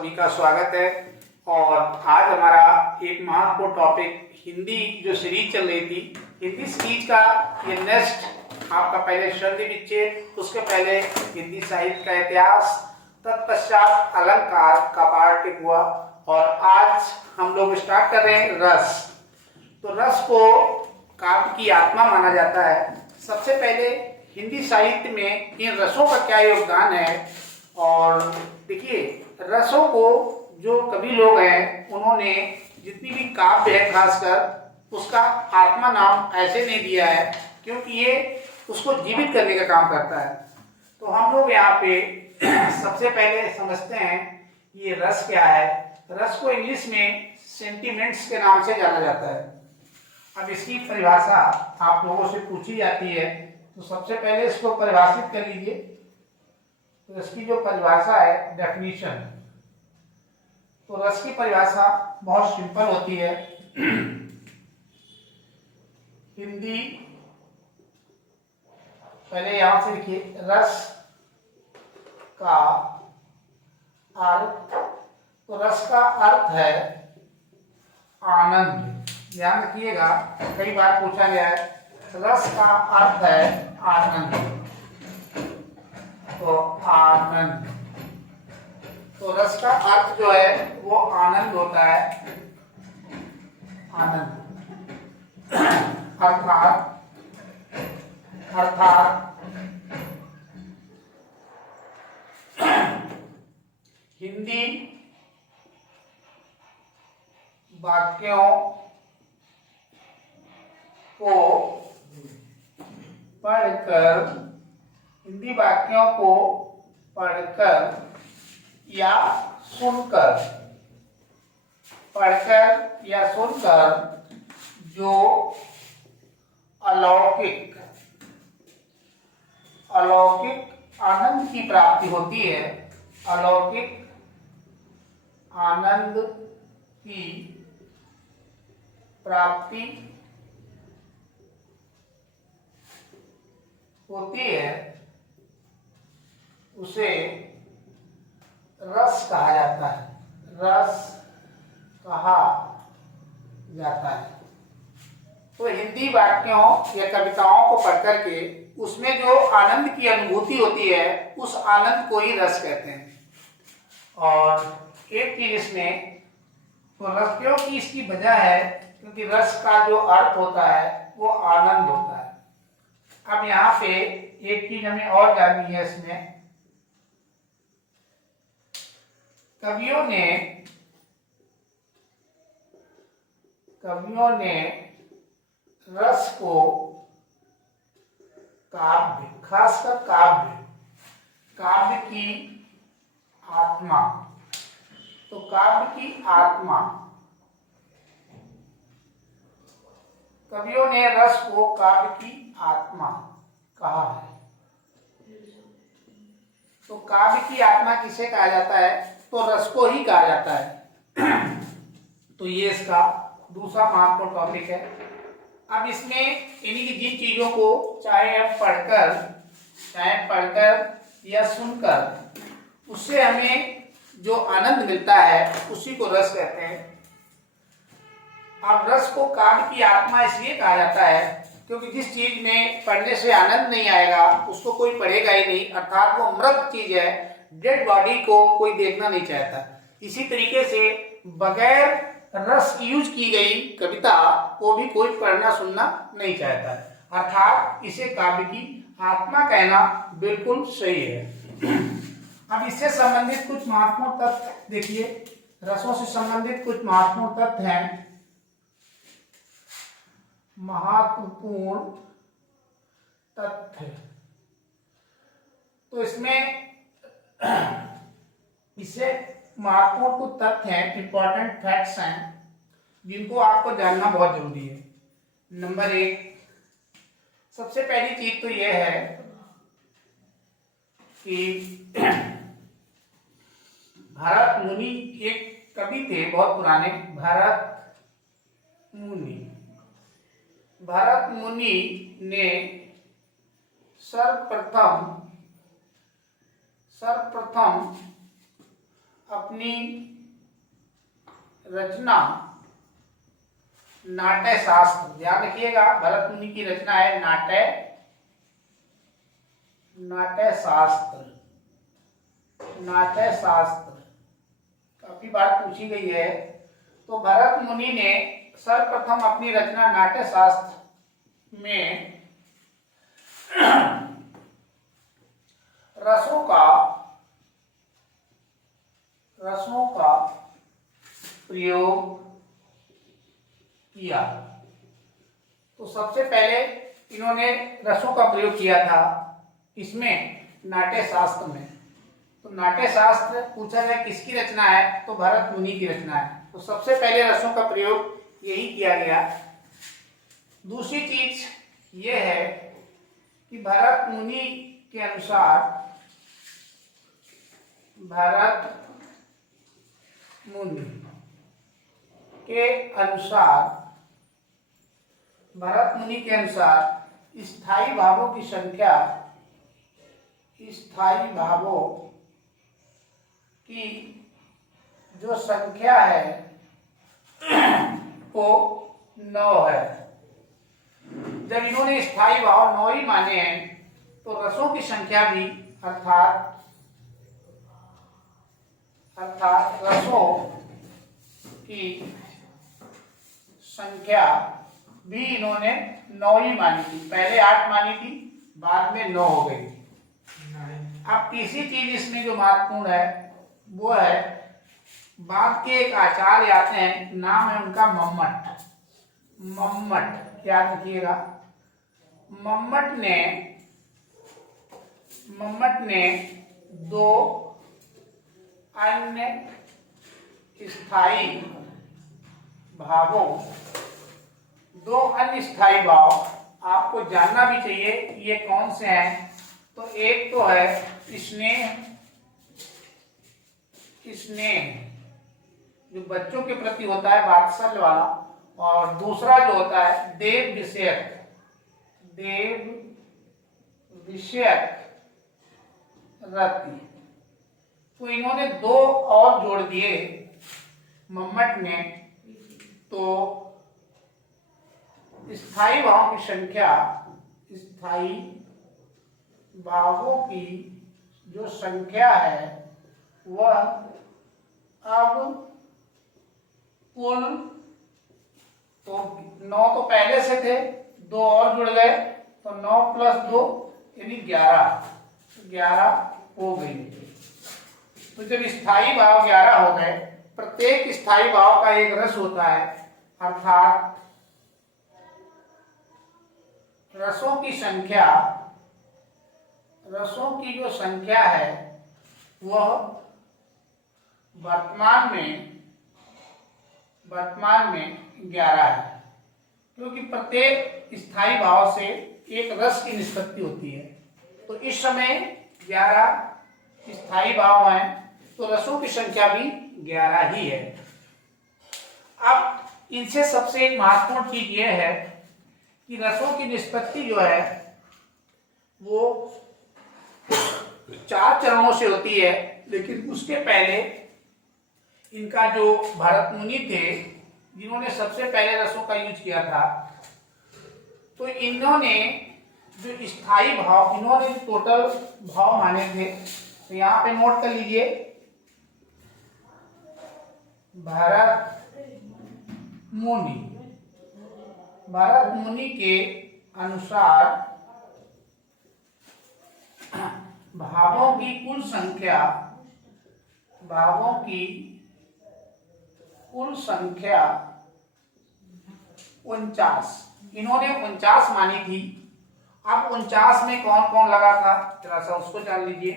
सभी का स्वागत है। और आज हमारा एक महत्वपूर्ण टॉपिक हिंदी जो सीरीज चल रही थी, हिंदी सीरीज का ये नेक्स्ट आपका पहले शब्द विच्छेद, उसके पहले हिंदी साहित्य का इतिहास, तत्पश्चात अलंकार का पार्ट हुआ और आज हम लोग स्टार्ट कर रहे हैं रस। तो रस को काव्य की आत्मा माना जाता है। सबसे पहले हिंदी साहित्य में इन रसों का क्या योगदान है, और देखिए रसों को जो कवि लोग हैं उन्होंने जितनी भी काव्य है खासकर उसका आत्मा नाम ऐसे नहीं दिया है क्योंकि ये उसको जीवित करने का काम करता है। तो हम लोग यहाँ पे सबसे पहले समझते हैं ये रस क्या है। रस को इंग्लिश में सेंटिमेंट्स के नाम से जाना जाता है। अब इसकी परिभाषा आप लोगों से पूछी जाती है तो सबसे पहले इसको परिभाषित कर लीजिए। तो इसकी जो परिभाषा है डेफिनेशन, तो रस की परिभाषा बहुत सिंपल होती है। हिंदी पहले यहां से लिखिए, रस का अर्थ, तो रस का अर्थ है आनंद। ध्यान रखिएगा, कई बार पूछा गया है रस का अर्थ है आनंद। तो आनंद, तो रस का अर्थ जो है वो आनंद होता है। आनंद अर्थात हिंदी वाक्यों को पढ़कर, हिंदी वाक्यों को पढ़कर या सुनकर, पढ़कर या सुनकर जो अलौकिक आनंद की प्राप्ति होती है, अलौकिक आनंद की प्राप्ति होती है, उसे रस कहा जाता है। रस कहा जाता है। तो हिंदी वाक्यों या कविताओं को पढ़ करके उसमें जो आनंद की अनुभूति होती है उस आनंद को ही रस कहते हैं। और एक चीज इसमें, तो रस क्यों की इसकी वजह है क्योंकि रस का जो अर्थ होता है वो आनंद होता है। अब यहाँ पे एक चीज हमें और जाननी है, इसमें कवियों ने रस को काव्य, खासकर काव्य की आत्मा, तो काव्य की आत्मा, कवियों ने रस को काव्य की आत्मा कहा है। तो काव्य की आत्मा किसे कहा जाता है, तो रस को ही कहा जाता है। तो ये इसका दूसरा महत्वपूर्ण टॉपिक है। अब इसमें इन्हीं की जिन चीजों को चाहे पढ़कर या सुनकर उससे हमें जो आनंद मिलता है उसी को रस कहते हैं। अब रस को काव्य की आत्मा इसलिए कहा जाता है क्योंकि जिस चीज में पढ़ने से आनंद नहीं आएगा उसको कोई पढ़ेगा ही नहीं, अर्थात वो मृत चीज है, डेड बॉडी को कोई देखना नहीं चाहता। इसी तरीके से बगैर रस यूज की गई कविता को भी कोई पढ़ना सुनना नहीं चाहता है, अर्थात इसे काव्य की आत्मा कहना बिल्कुल सही है। अब इससे संबंधित कुछ महत्वपूर्ण तथ्य देखिए, रसों से संबंधित कुछ महत्वपूर्ण तथ्य हैं। महत्वपूर्ण तथ्य, तो इसमें इससे महत्वपूर्ण कुछ तथ्य हैं, इंपॉर्टेंट फैक्ट्स हैं जिनको आपको जानना बहुत जरूरी है। नंबर 1, सबसे पहली चीज तो यह है कि भरत मुनि एक कवि थे बहुत पुराने, भरत मुनि ने सर्वप्रथम अपनी रचना नाट्य शास्त्र, ध्यान रखिएगा भरत मुनि की रचना है नाट्य शास्त्र। काफी बार पूछी गई है। तो भरत मुनि ने सर्वप्रथम अपनी रचना नाट्य शास्त्र में रसों का प्रयोग किया। तो सबसे पहले इन्होंने रसों का प्रयोग किया था इसमें नाट्य शास्त्र में। तो नाट्य शास्त्र पूछा जाए किसकी रचना है, तो भरत मुनि की रचना है। तो सबसे पहले रसों का प्रयोग यही किया गया। दूसरी चीज यह है कि भरत मुनि के अनुसार स्थायी भावों की जो संख्या है वो 9 है। जब इन्होंने स्थायी भाव 9 ही माने हैं तो रसों की संख्या भी अर्थात रसों की संख्या भी इन्होंने 9 ही मानी थी। पहले 8 मानी थी, बाद में 9 हो गई। अब तीसरी चीज इसमें जो महत्वपूर्ण है वो है, बाद के एक आचार्य आते हैं, नाम है उनका मम्मट, याद रखिएगा। मम्मट ने 2 अन्य स्थायी भाव आपको जानना भी चाहिए ये कौन से हैं। तो एक तो है स्नेह जो बच्चों के प्रति होता है, वात्सल्य वाला, और दूसरा जो होता है देव विषयक रति। तो इन्होंने 2 और जोड़ दिए मम्मट ने। तो स्थायी भावों की जो संख्या है वह अब कुल, तो 9 तो पहले से थे, 2 और जुड़ गए, तो 9 + 2 यानी 11 हो गई। तो जब स्थायी भाव 11 हो गए, प्रत्येक स्थायी भाव का एक रस होता है, अर्थात रसों की जो संख्या है वह वर्तमान में 11 है, क्योंकि प्रत्येक स्थायी भाव से एक रस की निष्पत्ति होती है। तो इस समय 11 स्थायी भाव हैं, तो रसों की संख्या भी 11 ही है। अब इनसे सबसे एक महत्वपूर्ण चीज यह है कि रसों की निष्पत्ति जो है वो 4 चरणों से होती है। लेकिन उसके पहले इनका जो भरत मुनि थे, जिन्होंने सबसे पहले रसों का यूज किया था, तो इन्होंने जो स्थायी भाव, इन्होंने टोटल भाव माने थे। तो यहाँ पे नोट कर लीजिए, भरत मुनि के अनुसार भावों की कुल संख्या 49, इन्होंने 49 मानी थी। अब 49 में कौन कौन लगा था जरा सा उसको जान लीजिए।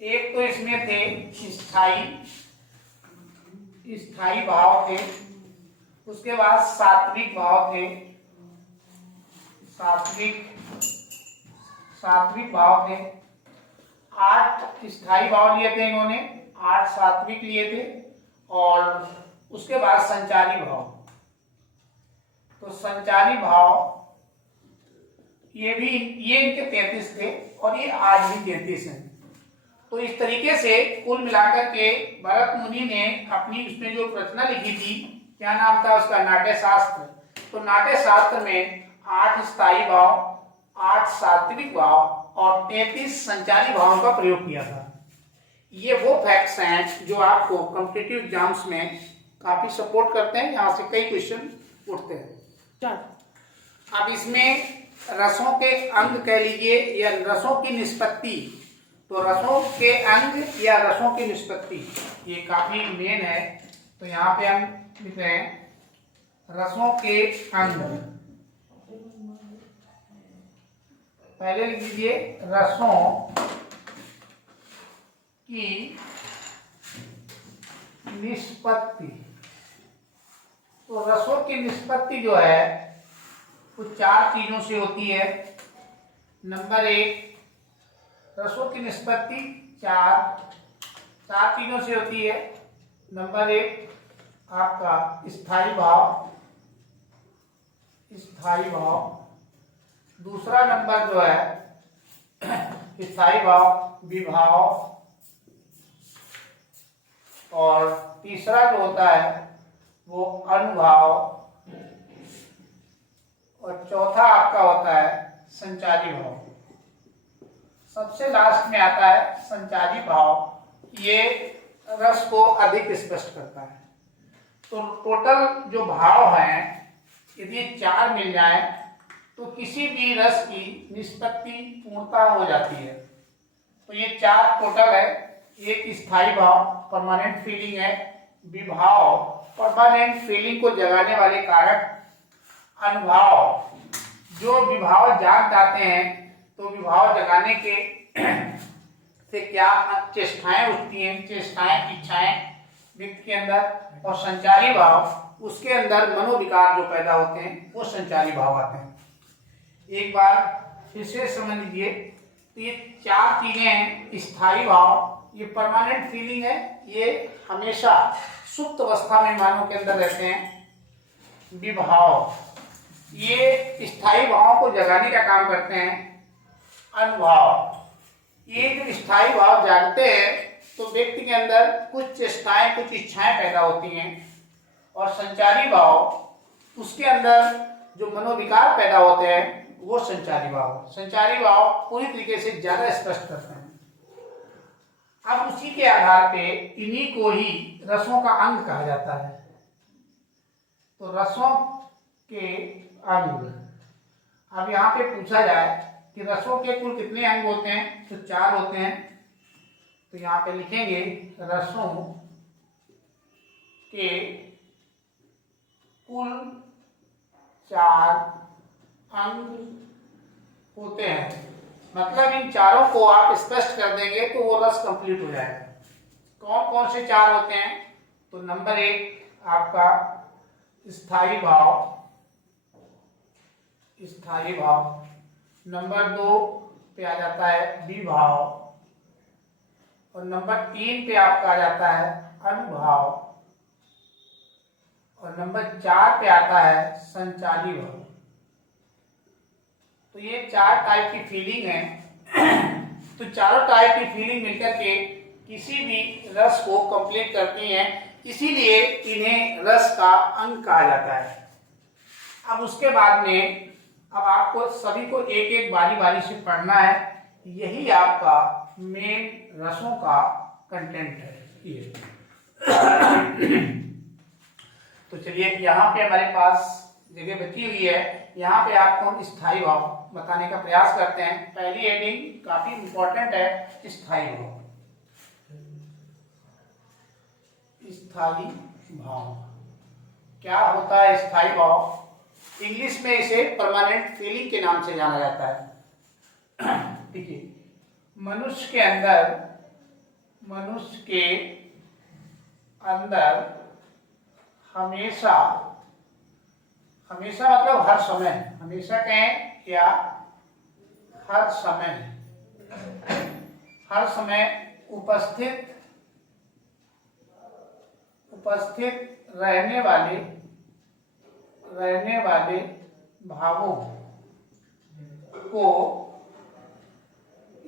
एक तो इसमें थे स्थायी भाव थे, उसके बाद सात्विक भाव थे, सात्विक भाव थे। 8 स्थायी भाव लिए थे इन्होंने, 8 सात्विक लिए थे, और उसके बाद संचारी भाव। तो संचारी भाव ये इनके 33 थे, और ये आज भी 33 हैं। तो इस तरीके से कुल मिलाकर के भरत मुनि ने अपनी उसमें जो रचना लिखी थी, क्या नाम था उसका, नाट्य शास्त्र। तो नाट्य शास्त्र में 8 स्थायी भाव, 8 सात्विक भाव और 33 संचारी भावों का प्रयोग किया था। ये वो फैक्ट्स हैं जो आपको कॉम्पिटिटिव एग्जाम्स में काफी सपोर्ट करते हैं, यहाँ से कई क्वेश्चन उठते हैं। अब इसमें रसों के अंग कह लीजिए या रसों की निष्पत्ति, तो रसों के अंग या रसों की निष्पत्ति ये काफी मेन है। तो यहाँ पे हम लिख रहे हैं रसों के अंग, पहले लिख लीजिए रसों की निष्पत्ति। तो रसों की निष्पत्ति जो है वो 4 चीजों से होती है। नंबर 1, रसों की निष्पत्ति 4 चीजों से होती है। नंबर 1 आपका स्थायी भाव, स्थायी भाव। दूसरा नंबर जो है स्थायी भाव, विभाव। और तीसरा जो होता है वो अनुभाव। और चौथा आपका होता है संचारी भाव। सबसे लास्ट में आता है संचारी भाव। ये रस को अधिक स्पष्ट करता है। तो टोटल जो भाव हैं, यदि 4 मिल जाए तो किसी भी रस की निष्पत्ति पूर्णता हो जाती है। तो ये 4 टोटल है। एक स्थायी भाव, परमानेंट फीलिंग है। विभाव, परमानेंट फीलिंग को जगाने वाले कारक। अनुभाव, जो विभाव जाग जाते हैं तो विभाव जगाने के से क्या चेष्टाएं उठती हैं, चेष्टाएं, इच्छाएं व्यक्ति के अंदर। और संचारी भाव, उसके अंदर मनोविकार जो पैदा होते हैं वो संचारी भाव आते हैं। एक बार फिर से समझ लीजिए। तो ये 4 चीजें हैं। स्थायी भाव, ये परमानेंट फीलिंग है, ये हमेशा सुप्त अवस्था में मानव के अंदर रहते हैं। विभाव, ये स्थायी भावों को जगाने का काम करते हैं। अनुभाव, ये जो स्थायी भाव जागते हैं तो व्यक्ति के अंदर कुछ चेष्टाएं, कुछ इच्छाएं पैदा होती हैं। और संचारी भाव, उसके अंदर जो मनोविकार पैदा होते हैं वो संचारी भाव। संचारी भाव पूरी तरीके से ज्यादा स्पष्ट करते हैं। अब उसी के आधार पे इन्हीं को ही रसों का अंग कहा जाता है। तो रसों के अंग, अब यहाँ पे पूछा जाए कि रसों के कुल कितने अंग होते हैं, तो 4 होते हैं। तो यहाँ पे लिखेंगे रसों के कुल 4 अंग होते हैं। मतलब इन चारों को आप स्पष्ट कर देंगे तो वो रस कंप्लीट हो जाएगा। कौन कौन से 4 होते हैं, तो नंबर 1 आपका स्थायी भाव, स्थायी भाव। नंबर 2 पे आ जाता है विभाव। और नंबर 3 पे आपका आ जाता है अनुभाव। और नंबर 4 पे आता है संचारी भाव। तो ये 4 टाइप की फीलिंग है। तो चारों टाइप की फीलिंग मिलकर के किसी भी रस को कंप्लीट करती हैं, इसीलिए इन्हें रस का अंग कहा जाता है। अब उसके बाद में अब आपको सभी को एक एक बारी बारी से पढ़ना है। यही आपका मेन रसों का कंटेंट है ये। तो चलिए, यहाँ पे हमारे पास जगह बची हुई है। यहाँ पे आपको स्थायी भाव बताने का प्रयास करते हैं। पहली हेडिंग काफी इंपॉर्टेंट है, स्थायी भाव। स्थायी भाव क्या होता है? स्थायी भाव इंग्लिश में इसे परमानेंट फीलिंग के नाम से जाना जाता है। ठीक है, मनुष्य के अंदर हमेशा, हमेशा मतलब हर समय, हमेशा कहें या हर समय उपस्थित रहने वाले भावों को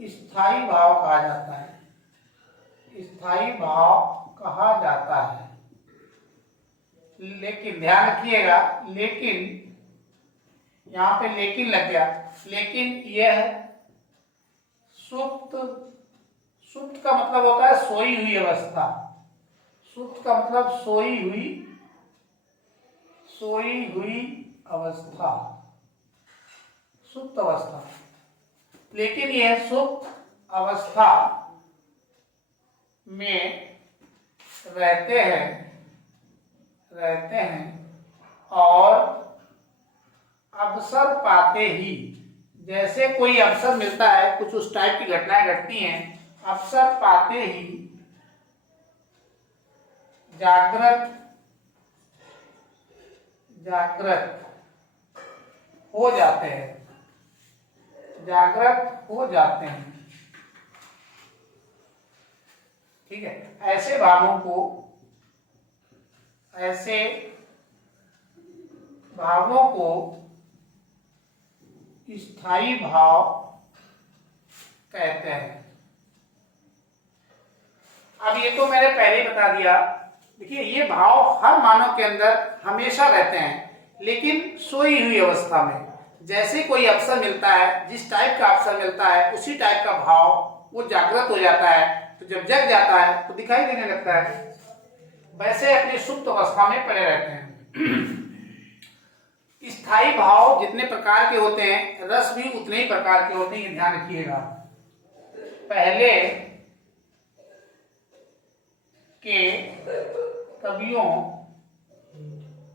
स्थायी भाव कहा जाता है। स्थायी भाव कहा जाता है। लेकिन ध्यान रखिएगा, लेकिन यहां पे लेकिन लग गया, लेकिन यह सुप्त, सुप्त का मतलब होता है सोई हुई अवस्था, सुप्त का मतलब सोई हुई अवस्था, सुप्त अवस्था। लेकिन यह सुप्त अवस्था में रहते हैं और अवसर पाते ही, जैसे कोई अवसर मिलता है, कुछ उस टाइप की घटनाएं घटती हैं, अवसर पाते ही जागृत हो जाते हैं, जागृत हो जाते हैं। ठीक है, ऐसे भावों को स्थायी भाव कहते हैं। अब ये तो मैंने पहले ही बता दिया। देखिए, ये भाव हर मानव के अंदर हमेशा रहते हैं, लेकिन सोई हुई अवस्था में। जैसे कोई अवसर मिलता है, जिस टाइप का अवसर मिलता है, उसी टाइप का भाव वो जागृत हो जाता है। तो जब जग जाता है तो दिखाई देने लगता है। वैसे अपनी सुप्त अवस्था में पड़े रहते हैं। स्थायी भाव जितने प्रकार के होते हैं, रस भी उतने ही प्रकार के होते हैं, ये ध्यान रखिएगा। पहले के कवियों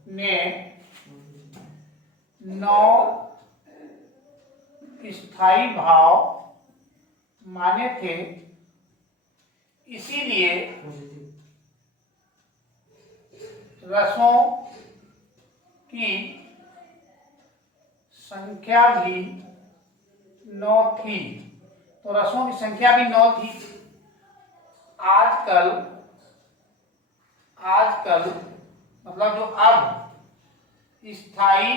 ने 9 स्थायी भाव माने थे, इसीलिए रसों की संख्या भी 9 थी। तो रसों की संख्या भी 9 थी। आजकल मतलब जो अब स्थायी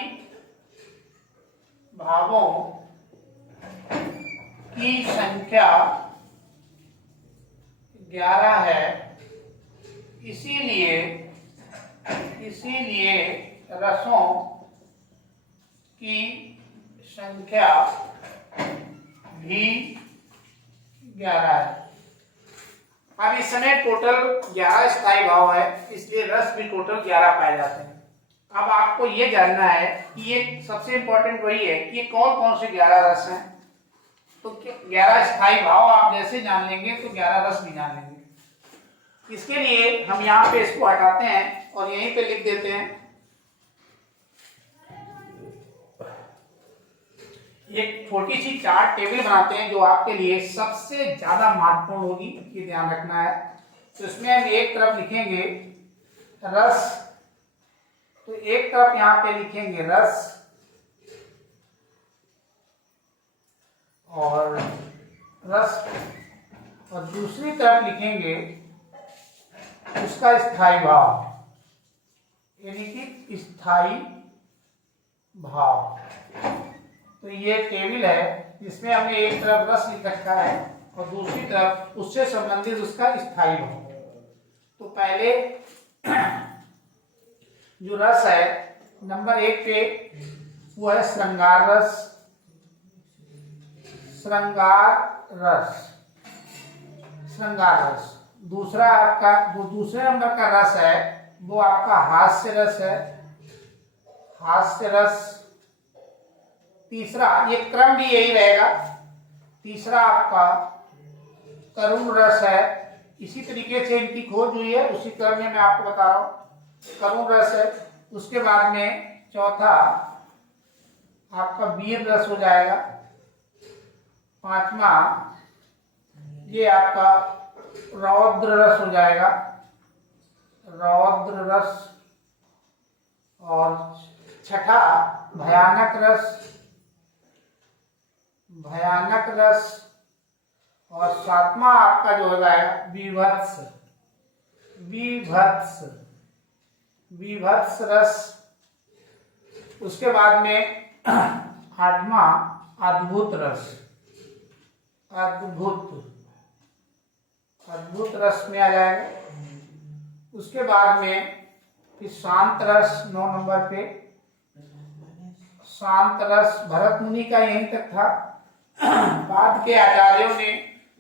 भावों की संख्या 11 है, इसीलिए रसों की संख्या भी 11 है। अब इस समय टोटल 11 स्थायी भाव है, इसलिए रस भी टोटल 11 पाए जाते हैं। अब आपको ये जानना है कि ये सबसे इंपॉर्टेंट वही है कि ये कौन कौन से 11 रस हैं। तो 11 स्थायी भाव आप जैसे जान लेंगे तो 11 रस भी जान लेंगे। इसके लिए हम यहाँ पे इसको हटाते हैं और यहीं पे लिख देते हैं। एक छोटी सी चार्ट टेबल बनाते हैं जो आपके लिए सबसे ज्यादा महत्वपूर्ण होगी, ये ध्यान रखना है। तो इसमें हम एक तरफ लिखेंगे रस, तो एक तरफ यहाँ पे लिखेंगे रस और दूसरी तरफ लिखेंगे उसका स्थायी भाव, यानी कि स्थायी भाव। तो ये टेबल है जिसमें हमने एक तरफ रस लिख रखा है और दूसरी तरफ उससे संबंधित उसका स्थायी भाव। तो पहले जो रस है नंबर 1 पे वो है श्रृंगार रस। दूसरा आपका जो दूसरे नंबर का रस है वो आपका हास्य रस है, हास्य रस। तीसरा, ये क्रम भी यही रहेगा, तीसरा आपका करुण रस है। इसी तरीके से इनकी खोज हुई है, उसी क्रम में मैं आपको बता रहा हूँ। करुण रस है। उसके बाद में चौथा आपका वीर रस हो जाएगा। पांचवा ये आपका रौद्र रस हो जाएगा, रौद्र रस। और छठा भयानक रस। और सातवां आपका जो हो जाएगा विभत्स रस। उसके बाद में आठवां अद्भुत रस, अद्भुत रस में आ जाएगा। उसके बाद में फिर शांत रस 9 नंबर पे। शांत रस भरत मुनि का यहीं तक था। बाद के आचार्यों ने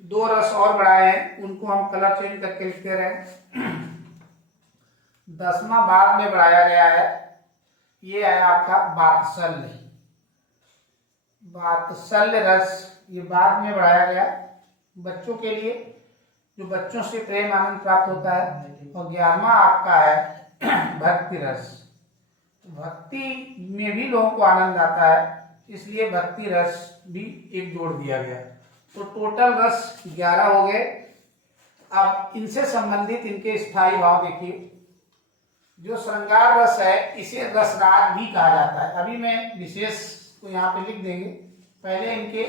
2 रस और बढ़ाए हैं, उनको हम कलर चेंज करके लिखते रहे। 10वां बाद में बढ़ाया गया है, ये है आपका वात्सल्य। वात्सल्य रस ये बाद में बढ़ाया गया बच्चों के लिए, जो बच्चों से प्रेम आनंद प्राप्त होता है। और 11वां आपका है भक्ति रस। भक्ति में भी लोगों को आनंद आता है, इसलिए भक्ति रस भी एक जोड़ दिया गया। तो टोटल रस 11 हो गए। अब इनसे संबंधित इनके स्थायी भाव देखिए। जो श्रृंगार रस है इसे रसराज भी कहा जाता है। अभी मैं विशेष को यहाँ पे लिख देंगे, पहले इनके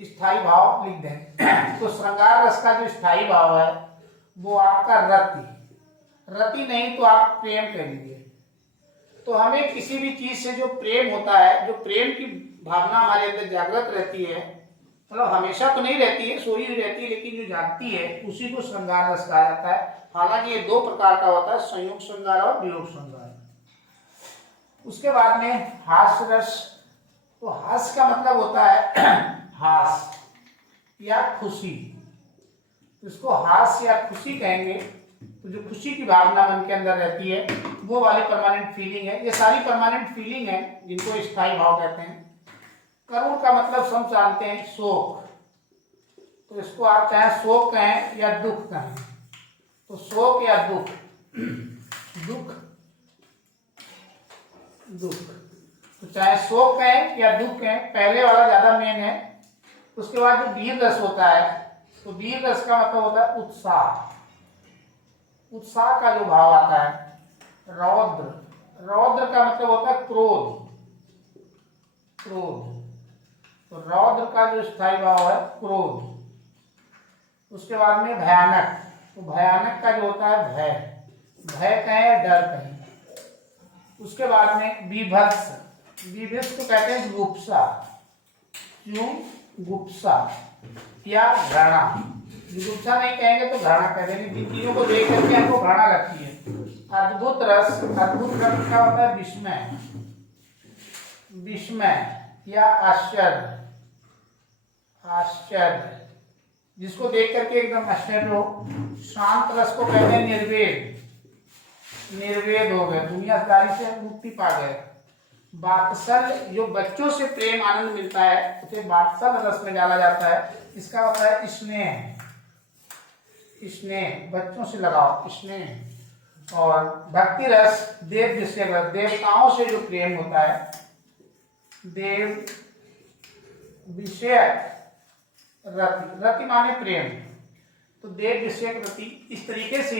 स्थायी भाव लिख देंगे। तो श्रृंगार रस का जो स्थायी भाव है वो आपका रति। रति नहीं तो आप प्रेम कह लीजिए। तो हमें किसी भी चीज से जो प्रेम होता है, जो प्रेम की भावना हमारे अंदर जागृत रहती है, मतलब हमेशा तो नहीं रहती है, सोई हुई रहती है, लेकिन जो जागती है उसी को श्रृंगार रस कहा जाता है। हालांकि ये 2 प्रकार का होता है, संयोग श्रृंगार और वियोग श्रृंगार। उसके बाद में हास्य रस। तो हास्य का मतलब होता है हास्य या खुशी। इसको हास्य या खुशी कहेंगे। तो जो खुशी की भावना मन के अंदर रहती है वो वाली परमानेंट फीलिंग है। ये सारी परमानेंट फीलिंग है जिनको स्थायी भाव कहते हैं। करुण का मतलब सब जानते हैं, शोक। तो इसको आप चाहे शोक कहें या दुख कहें। तो शोक या दुख, दुख दुख, तो चाहे शोक कहें या दुख कहें, पहले वाला ज्यादा मेन है। उसके बाद जो वीर रस होता है, तो वीर रस का मतलब होता है उत्साह। उत्साह का जो भाव आता है। रौद्र, रौद्र का मतलब होता है क्रोध। क्रोध, तो रौद्र का जो स्थायी भाव है क्रोध। उसके बाद में भयानक। तो भयानक का जो होता है भय, भय कहें डर कहें। उसके बाद में विभत्स। विभत्स को कहते हैं गुप्सा। क्यों? गुप्सा या घृणा। गुप्सा नहीं कहेंगे तो घृणा कह देंगे। जिन चीजों को देख करके हमको घृणा लगती है। अद्भुत रस, अद्भुत रस का होता है विस्मय। विस्मय या आश्चर्य। आश्चर्य, जिसको देख करके एकदम आश्चर्य हो। शांत रस को कहते हैं निर्वेद। निर्वेद हो गए, दुनियादारी से मुक्ति पा गए। वात्सल्य, जो बच्चों से प्रेम आनंद मिलता है उसे वात्सल्य रस में डाला जाता है। इसका होता है स्नेह। स्नेह, बच्चों से लगाओ, स्नेह। और भक्ति रस देव विषय रस, देवताओं से जो प्रेम होता है। देव विषय रति, रति माने प्रेम, तो देव विषय रति। इस तरीके से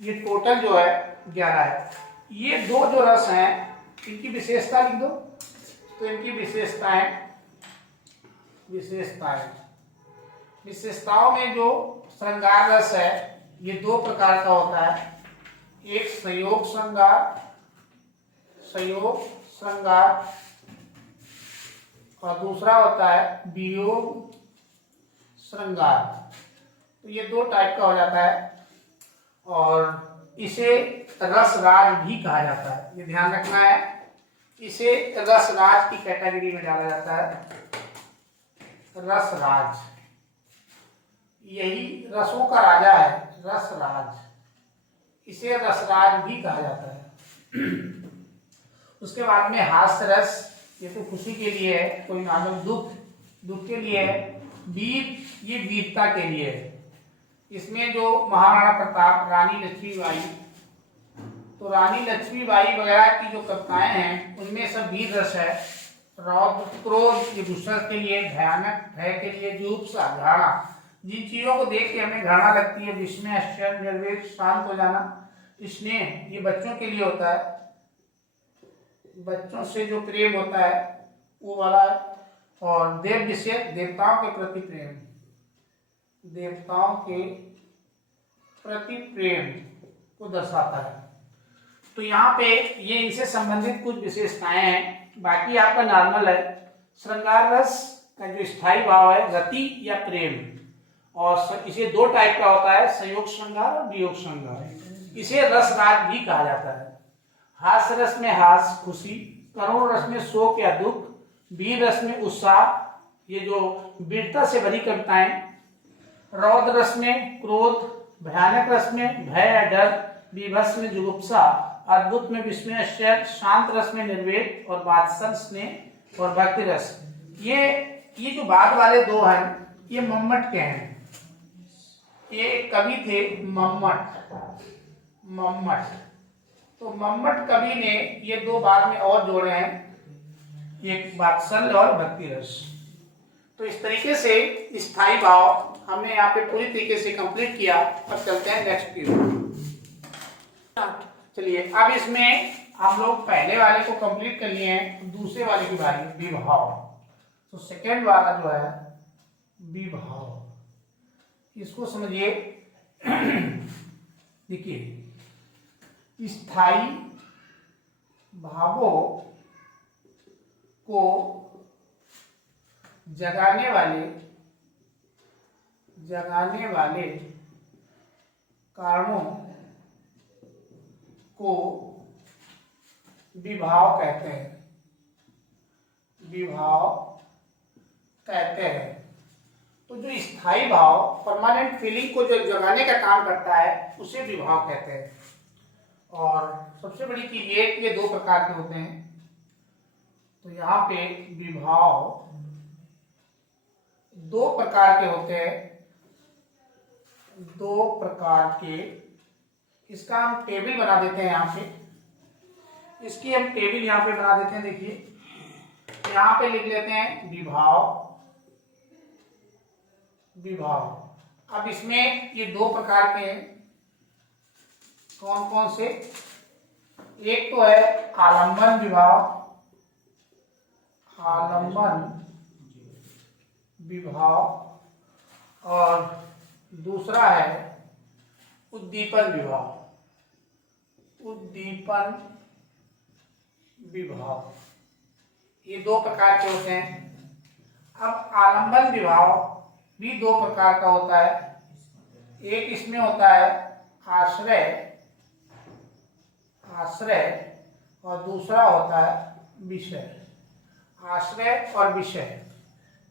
ये टोटल जो है 11 है। ये 2 जो रस हैं इनकी विशेषता लिख दो। तो इनकी विशेषताओं में जो श्रृंगार रस है ये 2 प्रकार का होता है। एक संयोग श्रृंगार और दूसरा होता है वियोग श्रृंगार। तो ये 2 टाइप का हो जाता है और इसे रसराज भी कहा जाता है। ये ध्यान रखना है, इसे रसराज की कैटेगरी में डाला जाता है। रसराज, यही रसों का राजा है, रसराज। इसे रसराज भी कहा जाता है। उसके बाद में हास्य रस, ये तो खुशी के लिए है। कोई नाम दुख, दुख के लिए है। वीर, ये वीरता के लिए है। इसमें जो महाराणा प्रताप, रानी लक्ष्मीबाई, तो रानी लक्ष्मीबाई वगैरह की जो कविताएं हैं उनमें सब वीर रस है। रौद्र, क्रोध, ये गुस्सा के लिए। भयानक, भय के लिए। जुगुप्सा, घृणा, जिन चीजों को देख के हमें घृणा लगती है। विस्मय, आश्चर्य, निर्वेद, शांत हो जाना। स्नेह, ये बच्चों के लिए होता है। बच्चों से जो प्रेम होता है वो वाला। और देव विषय, देवताओं के प्रति प्रेम, देवताओं के प्रति प्रेम को दर्शाता है। तो यहाँ पे ये इनसे संबंधित कुछ विशेषताएं हैं। बाकी आपका नॉर्मल है। श्रृंगार रस का जो स्थायी भाव है रति या प्रेम, और इसे दो टाइप का होता है, संयोग श्रृंगार और वियोग श्रृंगार। इसे रस राग भी कहा जाता है। हास्य रस में हास खुशी, करुण रस में शोक या दुख, वीर रस में उत्साह, ये जो वीरता से भरी कविताएं, रौद्र रस में क्रोध, भयानक रस में भय या डर, बीभत्स में जुगुप्सा, अद्भुत में विस्मय आश्चर्य, शांत रस में निर्वेद और वात्सल स्नेह और भक्ति रस। ये जो बाद वाले दो हैं ये मम्मट के हैं। ये कवि थे मम्मट। तो मम्मट कवि ने ये दो बाद में और जोड़े हैं, एक वात्सल्य और भक्ति रस। तो इस तरीके से स्थायी भाव हमने यहाँ पे पूरी तरीके से कंप्लीट किया। अब चलते हैं नेक्स्ट पीरियड। चलिए अब इसमें हम लोग पहले वाले को कंप्लीट कर लिए हैं, दूसरे वाले की बारी विभाव। तो सेकेंड वाला जो है विभाव, इसको समझिए। देखिए स्थायी भावों को जगाने वाले कारणों को विभाव कहते हैं। तो जो स्थायी भाव परमानेंट फीलिंग को जो जगाने का काम करता है उसे विभाव कहते हैं। और सबसे बड़ी चीज ये कि ये दो प्रकार के होते हैं। तो यहाँ पे विभाव दो प्रकार के होते हैं, दो प्रकार के। इसका हम टेबल बना देते हैं यहाँ पे, इसकी हम टेबल यहाँ पे बना देते हैं। देखिए यहाँ पे लिख लेते हैं विभाव। अब इसमें ये दो प्रकार के हैं, कौन कौन से? एक तो है आलंबन विभाव और दूसरा है उद्दीपन विभाव। ये दो प्रकार के होते हैं। अब आलंबन विभाव भी दो प्रकार का होता है। एक इसमें होता है आश्रय और दूसरा होता है विषय। आश्रय और विषय,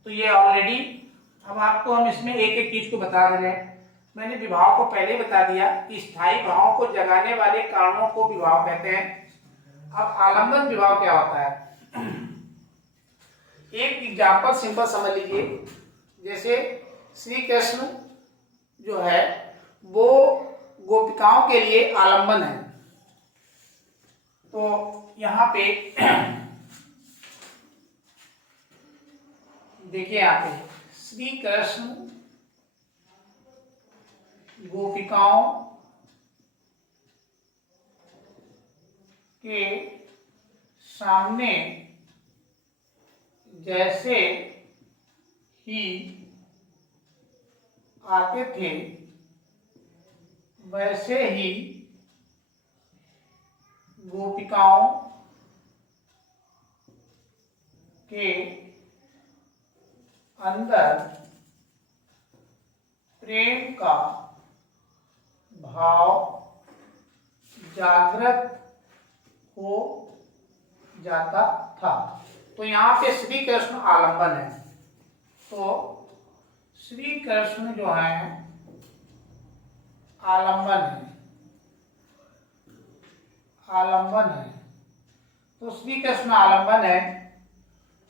तो ये ऑलरेडी अब आपको हम इसमें एक एक चीज को बता दे रहे हैं। मैंने विभाव को पहले ही बता दिया कि स्थायी भावों को जगाने वाले कारणों को विभाव कहते हैं। अब आलंबन विभाव क्या होता है? एक एग्जाम्पल सिंपल समझ लीजिए। जैसे श्री कृष्ण जो है वो गोपिकाओं के लिए आलंबन है। तो यहाँ पे देखिए, यहाँ पे श्री कृष्ण गोपिकाओं के सामने जैसे ही आते थे वैसे ही गोपिकाओं के अंदर प्रेम का भाव जागृत हो जाता था। तो यहाँ पे श्री कृष्ण आलंबन है। तो श्री कृष्ण जो है आलंबन है। तो श्री कृष्ण आलंबन है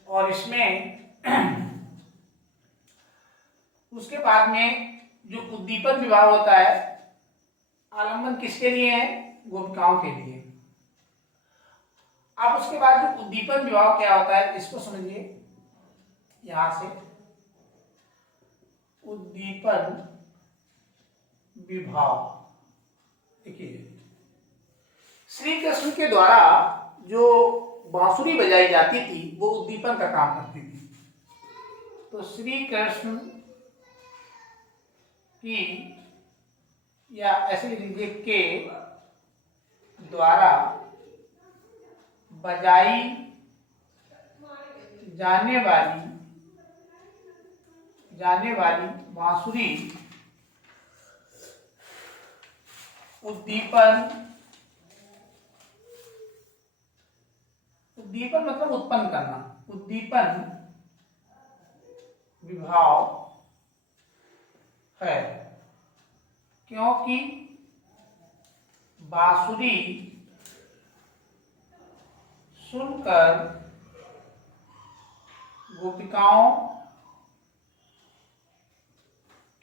और इसमें उसके बाद में जो उद्दीपन विभाव होता है, आलंबन किसके लिए है? गोपिकाओं के लिए। अब उसके बाद जो उद्दीपन विभाव क्या होता है इसको समझिए। यहां से उद्दीपन विभाव, देखिए श्री कृष्ण के द्वारा जो बांसुरी बजाई जाती थी वो उद्दीपन का काम करती थी। तो श्री कृष्ण की, या ऐसे लीजिए, के द्वारा बजाई जाने वाली जाने वाली बांसुरी उद्दीपन, उद्दीपन मतलब उत्पन्न करना, उद्दीपन विभाव है, क्योंकि बांसुरी सुनकर गोपिकाओं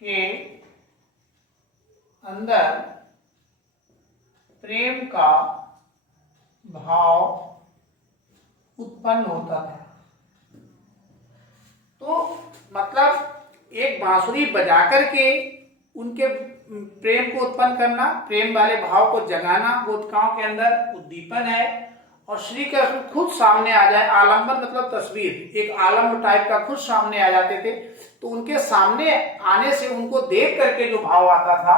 के अंदर प्रेम का भाव उत्पन्न होता था। तो मतलब एक बांसुरी बजा करके उनके प्रेम को उत्पन्न करना, प्रेम वाले भाव को जगाना गोपिकाओं के अंदर उद्दीपन है। और श्री कृष्ण खुद सामने आ जाए, आलम्बन मतलब तस्वीर, एक आलम्ब टाइप का खुद सामने आ जाते थे, तो उनके सामने आने से उनको देख करके जो भाव आता था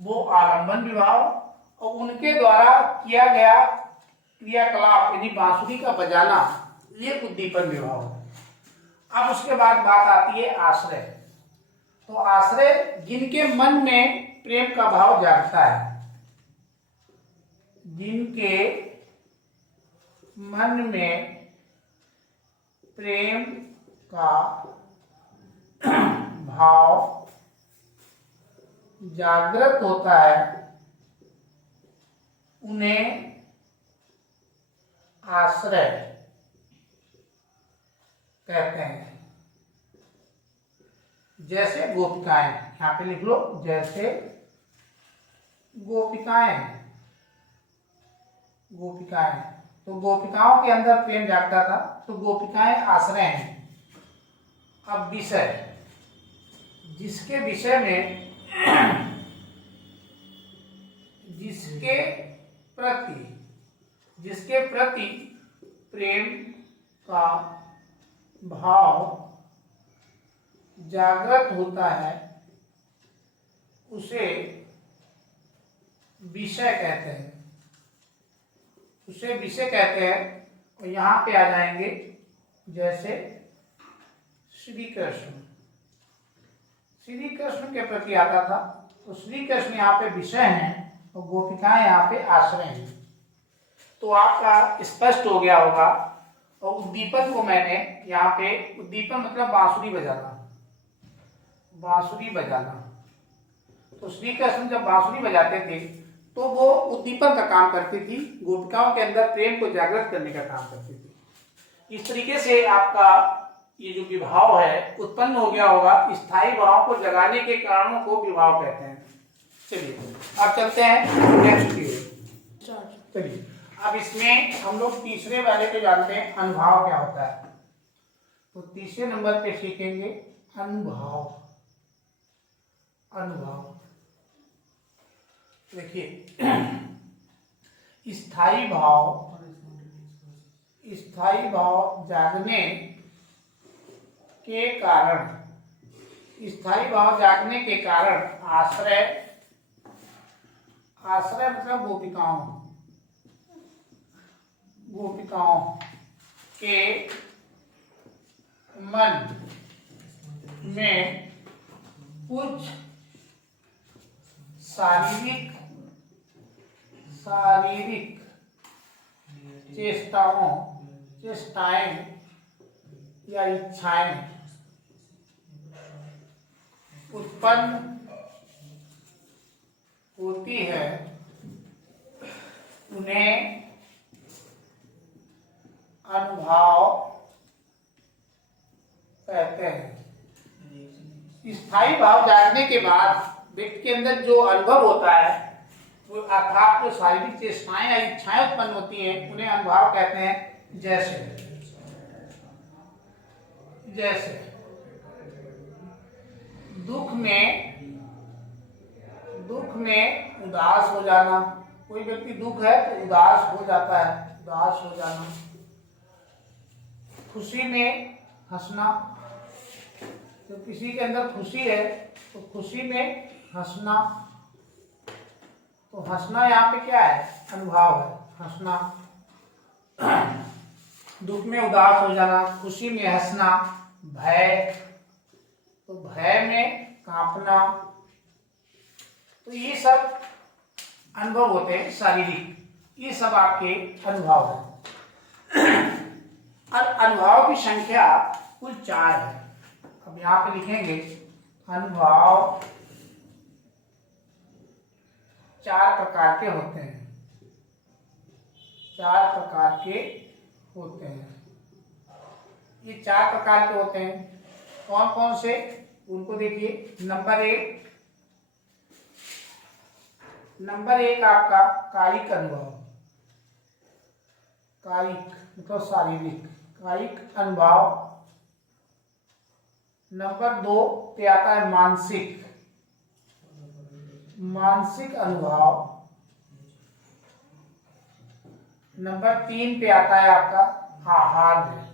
वो आलम्बन विभाव, और उनके द्वारा किया गया क्रियाकलाप यानी बांसुरी का बजाना ये उद्दीपन विभाव। अब उसके बाद बात आती है आश्रय। तो आश्रय जिनके मन में प्रेम का भाव जागता है, जिनके मन में प्रेम का भाव जागृत होता है, उन्हें आश्रय कहते हैं। जैसे गोपिकाएं, यहां पे लिख लो, जैसे गोपिकाएं, गोपिकाएं, तो गोपिकाओं के अंदर प्रेम जागता था, तो गोपिकाएं आश्रय हैं। अब विषय, जिसके विषय में, जिसके प्रति प्रेम का भाव जागृत होता है, उसे विषय कहते हैं, उसे विषय कहते हैं। और यहाँ पे आ जाएंगे जैसे श्री कृष्ण, श्री कृष्ण के प्रति आता था, तो श्री कृष्ण यहाँ पे विषय हैं और गोपिकाएं यहाँ पे आश्रय हैं। तो आपका स्पष्ट हो गया होगा। और उद्दीपन को मैंने यहाँ पे, उद्दीपन मतलब बांसुरी बजाना, बांसुरी बजाना। तो श्री कृष्ण जब बांसुरी बजाते थे तो वो उद्दीपन का काम करती थी, गोपिकाओं के अंदर प्रेम को जागृत करने का काम करती थी। इस तरीके से आपका ये जो विभाव है उत्पन्न हो गया होगा। स्थायी भाव को जगाने के कारणों को विभाव कहते हैं। चलिए अब चलते हैं नेक्स्ट की ओर। चलिए अब इसमें हम लोग तीसरे वाले को जानते हैं, अनुभाव क्या होता है। तो तीसरे नंबर पे सीखेंगे अनुभाव। अनुभाव देखिए, स्थायी भाव, स्थायी भाव जागने के कारण, स्थायी भाव जागने के कारण आश्रय, आश्रय मतलब गोपिकाओं, गोपिकाओं के मन में कुछ शारीरिक चेष्टाएं या इच्छाएं उत्पन्न होती है, उन्हें अनुभाव कहते हैं। स्थायी भाव जागने के बाद व्यक्ति के अंदर जो अनुभव होता है, वो अर्थात जो शारीरिक चेष्टाएं या इच्छाएं उत्पन्न होती हैं, उन्हें अनुभाव कहते हैं। जैसे जैसे दुख में उदास हो जाना, कोई व्यक्ति दुख है तो उदास हो जाता है, उदास हो जाना। खुशी में हंसना, तो किसी के अंदर खुशी है तो खुशी में हंसना, तो हंसना यहाँ पे क्या है, अनुभाव है, हंसना। दुख में उदास हो जाना, खुशी में हंसना, भय, तो भय में कांपना, तो ये सब अनुभव होते हैं शारीरिक, ये सब आपके अनुभव है। और अनुभव की संख्या कुल 4 है। अब यहाँ पे लिखेंगे अनुभव 4 प्रकार के होते हैं, 4 प्रकार के होते हैं। ये 4 प्रकार के होते हैं, कौन कौन से, उनको देखिए। नंबर एक आपका कायिक अनुभव, कायिक मतलब शारीरिक, कायिक अनुभव। नंबर 2 पे आता है मानसिक, मानसिक अनुभव। नंबर 3 पे आता है आपका आहार्य,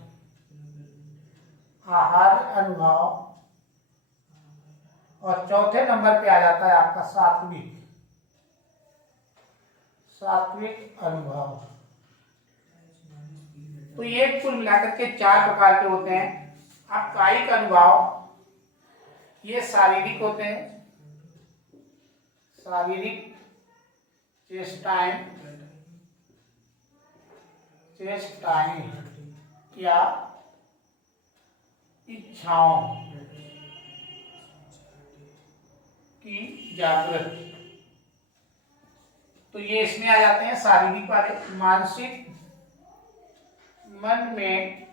आहार्य अनुभव। और चौथे नंबर पे आ जाता है आपका सात्विक, सात्विक अनुभव। तो ये कुल मिलाकर के 4 प्रकार के होते हैं। अब कायिक अनुभव ये शारीरिक होते हैं, शारीरिक चेष्टाएं, चेष्टाएं या इच्छाओं की जागृति, तो ये इसमें आ जाते हैं शारीरिक वाले। मानसिक, मन में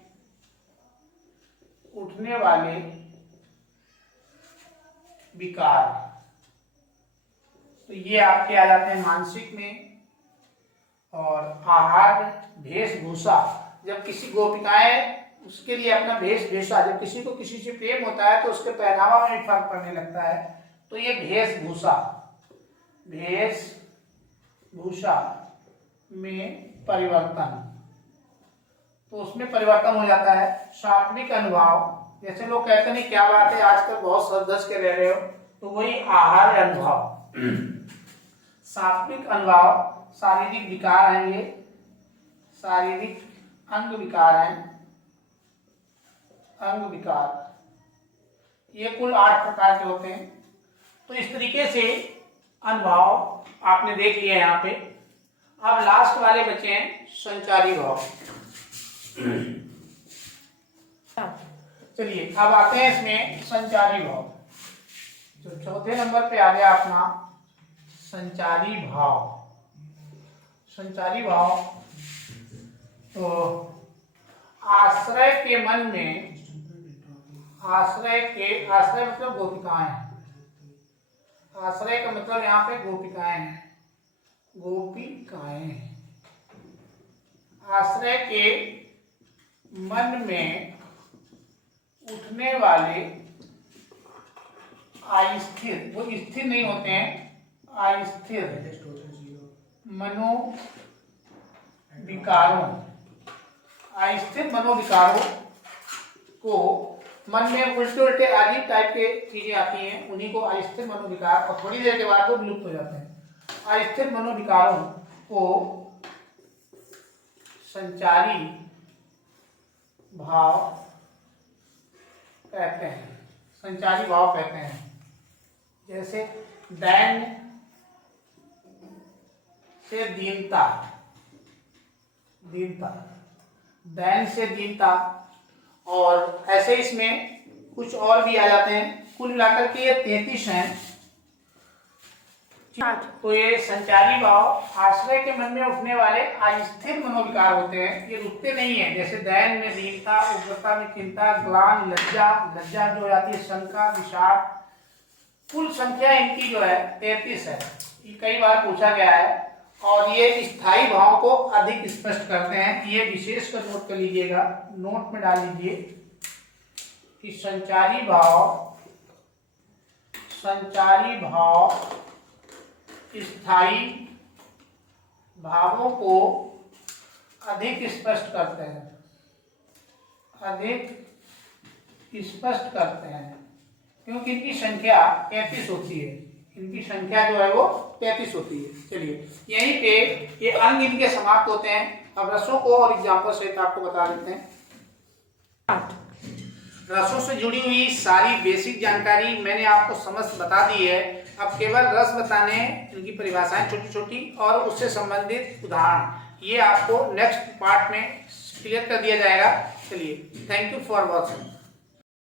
उठने वाले विकार, तो ये आपके आ जाते हैं मानसिक में। और आहार, वेशभूषा, जब किसी गोपिकाएं उसके लिए अपना वेशभूषा, जब किसी को किसी से प्रेम होता है तो उसके पहनावा में भी फर्क पड़ने लगता है, तो ये वेशभूषा, वेशभूषा में परिवर्तन, तो उसमें परिवर्तन हो जाता है। सात्विक अनुभव, जैसे लोग कहते नहीं क्या बात है आजकल बहुत सज-धज के रह रहे हो, तो वही आहार अनुभव। सात्विक अनुभव शारीरिक विकार हैं, ये शारीरिक अंग विकार हैं, अंग विकार, ये कुल 8 प्रकार के होते हैं। तो इस तरीके से अनुभव आपने देख लिया यहाँ पे। अब लास्ट वाले बचे हैं संचारी भाव। चलिए अब आते हैं इसमें संचारी भाव। तो चौथे नंबर पे आ गया अपना संचारी भाव। संचारी भाव तो आश्रय के मन में, आश्रय मतलब गोपिकाएं, आश्रय का मतलब यहाँ पे गोपिकाएं हैं, गोपिकाएं। आश्रय के मन में उठने वाले अस्थिर, वो स्थिर नहीं होते हैं, अस्थिर मनोविकारों, अस्थिर मनोविकारों को, मन में उल्टे उल्टे अजीब टाइप के चीजें आती हैं, उन्हीं को अस्थिर मनोविकार, और थोड़ी देर के बाद वो विलुप्त हो जाते हैं। अस्थिर मनोविकारों को संचारी भाव कहते हैं, संचारी भाव कहते हैं। जैसे दैन से दीनता, दीनता, दैन से दीनता, और ऐसे इसमें कुछ और भी आ जाते हैं। कुल मिलाकर के ये 33 हैं। तो ये संचारी भाव आश्रय के मन में उठने वाले अस्थिर मनोविकार होते हैं, ये रुकते नहीं है। जैसे दैन में दीनता, उग्रता में चिंता, ग्लान, लज्जा, लज्जा जो हो जाती है शंका, विषाद, कुल संख्या इनकी जो है 33 है। ये कई बार पूछा गया है, और ये स्थायी भाव को अधिक स्पष्ट करते हैं। ये विशेष कर नोट कर लीजिएगा, नोट में डाल लीजिए कि संचारी भाव, संचारी भाव स्थायी भावों को अधिक स्पष्ट करते हैं, अधिक स्पष्ट करते हैं, क्योंकि इनकी संख्या 33 होती है। इनकी संख्या जो है वो 33 होती है। चलिए यहीं पे ये अंग इनके समाप्त होते हैं। अब रसों को और एग्जाम्पल सहित आपको बता देते हैं। रसों से जुड़ी हुई सारी बेसिक जानकारी मैंने आपको समस्त बता दी है। अब केवल रस बताने इनकी परिभाषाएं छोटी छोटी और उससे संबंधित उदाहरण ये आपको नेक्स्ट पार्ट में क्लियर कर दिया जाएगा। चलिए, थैंक यू फॉर वॉचिंग।